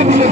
கட்டிட்டு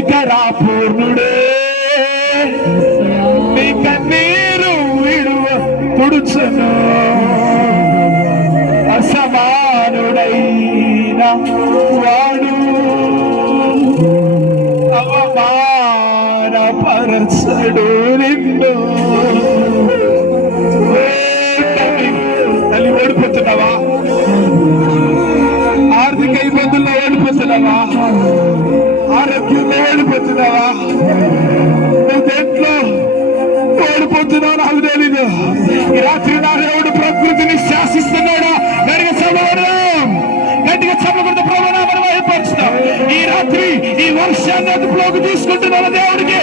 కనికరా పూర్ణుడే. నీ కన్నీరు విడువ తుడుచను. అసమానుడైన వాడు అవమానపరచడు నిన్ను. ఓ తల్లి ఓడిపోతున్నావా? రాత్రి నా దేవుడు ప్రకృతిని శాసిస్తున్నాడు? గట్టిగా చదవడం గట్టిగా చదవకుండా ప్రభావం ఏర్పరుచుతాం ఈ రాత్రి ఈ వర్షాన్ని అదుపులోకి తీసుకుంటున్నాడు దేవుడికి